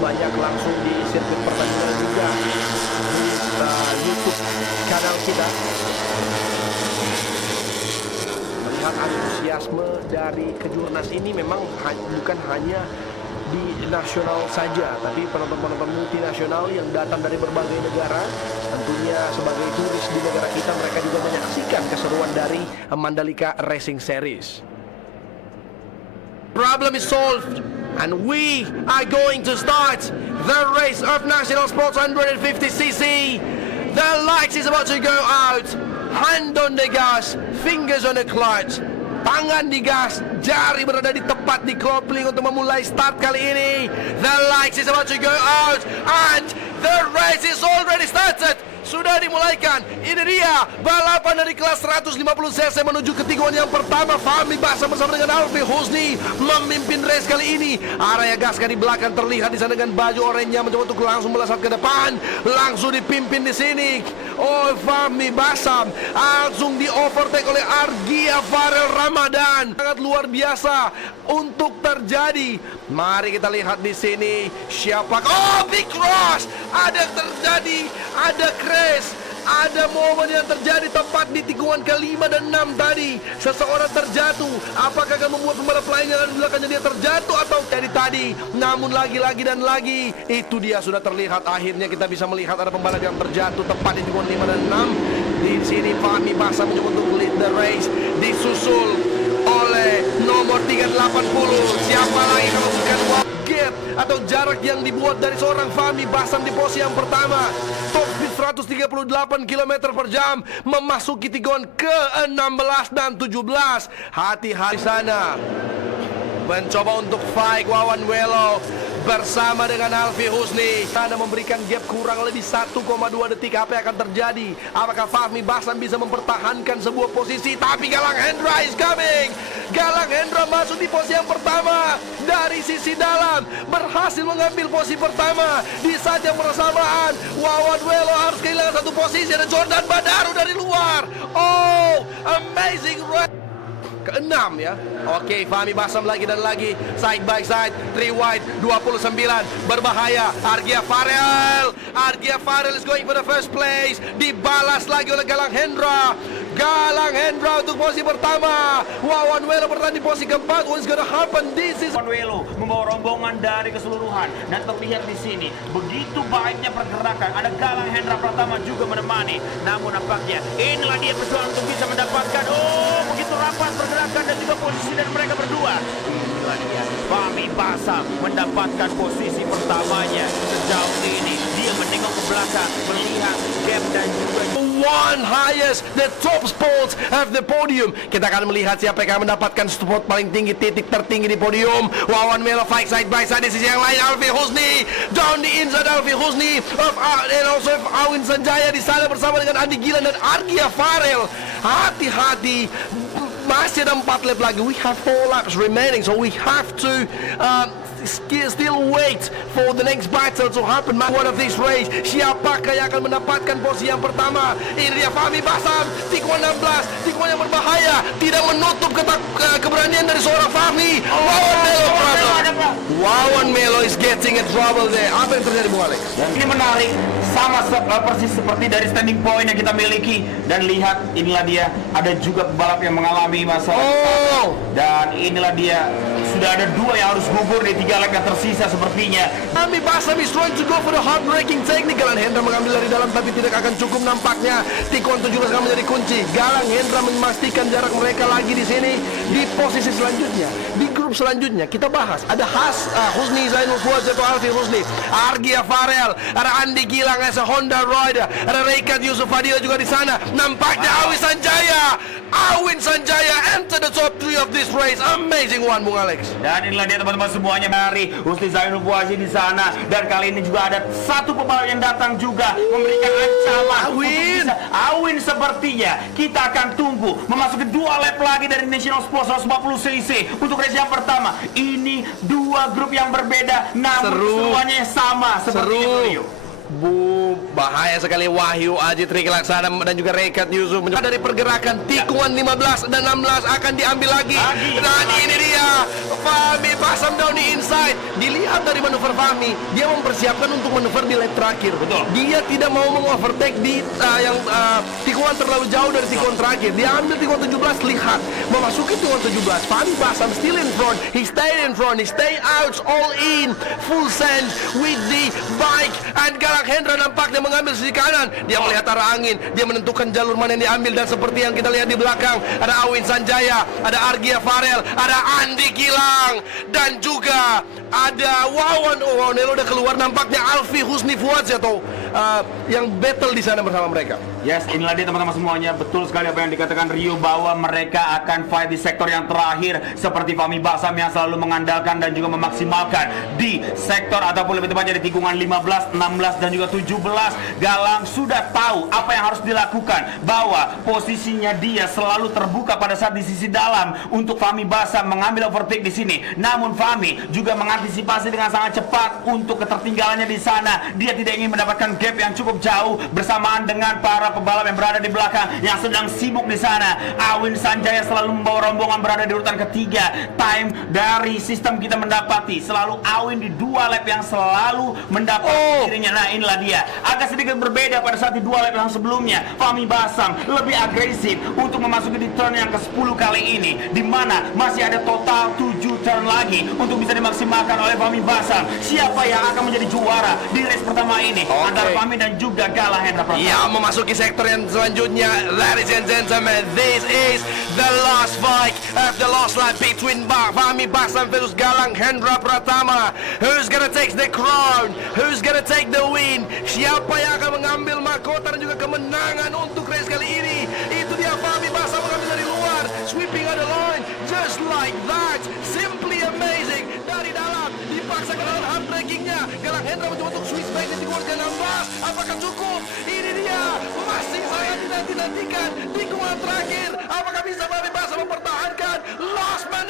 banyak langsung di sirkuit pertandingan juga di YouTube kanal kita. Melihat antusiasme dari kejurnas ini memang bukan hanya di nasional saja, tapi penonton-penonton multinasional yang datang dari berbagai negara. Tentunya sebagai turis di negara kita, mereka juga menyaksikan keseruan dari Mandalika Racing Series. Problem is solved, and we are going to start the race of National Sports 150cc. The lights is about to go out. Hand on the gas, fingers on the clutch. Tangan di gas, jari berada di tepat di kopling untuk memulai start kali ini. The lights is about to go out, and the race is already started. Sudah dimulaikan. Ini dia balapan dari kelas 150cc menuju ke tikungan yang pertama. Fahmi Bassam bersama dengan Alfi Husni memimpin race kali ini. Area Gaskan di belakang terlihat di sana dengan baju oranye mencoba untuk langsung melesat ke depan. Langsung dipimpin di sini oleh Fahmi Bassam. Langsung di overtake oleh Argia Farel Ramadan. Sangat luar biasa untuk terjadi. Mari kita lihat di sini siapa. Oh, big cross. Ada terjadi, ada crash, ada momen yang terjadi tepat di tikungan ke-5 dan 6 tadi. Seseorang terjatuh. Apakah akan membuat pembalap lainnya di belakangnya dia terjatuh atau dari tadi? Namun lagi-lagi dan lagi itu dia sudah terlihat. Akhirnya kita bisa melihat ada pembalap yang terjatuh tepat di tikungan 5 dan 6. Di sini Fahmi Bassam mencoba untuk lead the race, disusul oleh nomor 380. Siapa lagi kalau bukan gap atau jarak yang dibuat dari seorang Fahmi Bassam di posisi yang pertama. Top speed 138 km per jam memasuki tikungan ke-16 dan 17. Hati-hati sana. Mencoba untuk fight Wawan Welo bersama dengan Alfi Husni. Sana memberikan gap kurang lebih 1,2 detik. Apa yang akan terjadi? Apakah Fahmi Bassam bisa mempertahankan sebuah posisi? Tapi Galang Hendra is coming. Galang Hendra masuk di posisi yang pertama dari sisi dalam, berhasil mengambil posisi pertama. Di saat yang bersamaan Wawan Welo harus kehilangan satu posisi. Ada Jordan Badaru dari luar. Oh, amazing run. Ke-6 ya. Oke, Fahmi Bassam lagi dan lagi. Side by side, 3 wide, 29. Berbahaya. Argia Farel. Argia Farel is going for the first place. Dibalas lagi oleh Galang Hendra. Galang Hendra untuk posisi pertama. Wawan Welo bertahan di posisi keempat. What's gonna happen? This is Wawan Welo membawa rombongan dari keseluruhan. Dan terlihat di sini begitu baiknya pergerakan. Ada Galang Hendra Pratama juga menemani. Namun nampaknya inilah dia perjuangan untuk bisa mendapatkan begitu rapat pergerakan dan juga posisi dari mereka berdua. Inilah dia Fahmi Bassam mendapatkan posisi pertamanya sejauh ini. Dia menengok ke belakang melihat gap dan juga one highest, the top spot of the podium. Kita akan melihat siapa yang akan mendapatkan spot paling tinggi, titik tertinggi di podium. Wawan Welo fight side by side di sisi yang lain. Alfi Husni down the inside. Alfi Husni and also Awin Sanjaya di sana bersama dengan Andi Gilan dan Argia Farel. Hati-hati, masih ada 4 lap lagi. We have 4 laps remaining, so we have to still wait for the next battle to happen. One of these race, siapakah yang akan mendapatkan posisi yang pertama? Ini dia Fahmi Bassam, tikungan 16, tikungan yang berbahaya, tidak menutup keberanian dari seorang Fahmi. Wawan Welo is getting in trouble there. Apa yang terjadi, Bung Alex? Ini menarik, sama persis seperti dari standing point yang kita miliki. Dan lihat, inilah dia, ada juga pembalap yang mengalami masalah. Dan inilah dia, sudah ada 2 yang harus gugur di 3 lap yang tersisa sepertinya. Fahmi Bassam is trying to go for the heartbreaking technique. Galang Hendra mengambil dari dalam tapi tidak akan cukup nampaknya. Tikungan 17 akan menjadi kunci. Galang Hendra memastikan jarak mereka lagi di sini. Di posisi selanjutnya, di grup selanjutnya kita bahas ada Husni Zainul Fuad atau Alfi Husni, Argia Farel, ada Andi Gilang as a Honda rider, ada Reikat Yusuf Fadila juga di sana. Nampaknya Awin Sanjaya enter the top 3 of this race. Amazing one, Bung Alex. Dan inilah dia teman-teman semuanya dari Husni Zainul Fuad di sana. Dan kali ini juga ada satu pembalap yang datang juga memberikan ancaman. Awin sepertinya kita akan tunggu memasuki 2 lap lagi dari National Sports 150cc untuk race yang pertama. Ini 2 grup yang berbeda namun keseruannya sama seperti itu. Bahaya sekali. Wahyu Aji Triki Laksana dan juga Reikat Yusuf dari pergerakan tikungan 15 dan 16 akan diambil lagi. Dan ini dia Fahmi Bassam down the inside. fight. Dilihat dari manuver Fahmi, dia mempersiapkan untuk manuver di lap terakhir. Betul. Dia tidak mau mengovertake di tikungan terlalu jauh dari tikungan terakhir. Dia ambil tikungan 17, lihat memasuki tikungan 17. Fahmi Basam still in front. He stayed in front. He stay out all in full send with the bike. And Galang Hendra nampaknya mengambil sisi kanan. Dia melihat arah angin. Dia menentukan jalur mana yang diambil, dan seperti yang kita lihat di belakang, ada Awin Sanjaya, ada Argia Farel, ada Andi Gilang, dan juga ada Wawan Owanelo udah keluar. Nampaknya Alfi Husni Fuadz atau yang battle di sana bersama mereka. Yes, inilah dia teman-teman semuanya. Betul sekali apa yang dikatakan Rio, bahwa mereka akan fight di sektor yang terakhir, seperti Fahmi Basam yang selalu mengandalkan dan juga memaksimalkan di sektor, ataupun lebih tepatnya di tikungan 15, 16 dan juga 17. Galang sudah tahu apa yang harus dilakukan, bahwa posisinya dia selalu terbuka pada saat di sisi dalam untuk Fahmi Basam mengambil overtake di sini. Namun Fahmi juga mengantisipasi dengan sangat cepat untuk ketertinggalannya di sana. Dia tidak ingin mendapatkan gap yang cukup jauh bersamaan dengan para pembalap yang berada di belakang yang sedang sibuk di sana. Awin Sanjaya selalu membawa rombongan berada di urutan ketiga. Time dari sistem kita mendapati selalu Awin di 2 lap yang selalu mendapati dirinya. Nah, inilah dia. Agak sedikit berbeda pada saat di 2 lap yang sebelumnya. Fahmi Basam lebih agresif untuk memasuki di turn yang ke-10 kali ini, di mana masih ada total 7 turn lagi untuk bisa dimaksimalkan oleh Fahmi Basam. Siapa yang akan menjadi juara di race pertama ini antara Fahmi dan juga Galang Hendra Pratama? Ya, memasuki sektor yang selanjutnya. Ladies and gentlemen, this is the last fight of the last lap between Fahmi Basam versus Galang Hendra Pratama. Who's gonna take the crown? Who's gonna take the win? Siapa yang akan mengambil mahkota dan juga kemenangan untuk race kali ini? Itu dia, Fahmi Basam mengambil dari luar, sweeping on the line, just like that. Simply amazing. Dari dalam dipaksa ke dalam hard braking-nya. Galang Hendra mencoba untuk switch back di tikungan ke-16. Apakah cukup? Ini dia, masih sangat dinanti-nantikan tikungan terakhir. Apakah bisa Fahmi Basam mempertahankan last man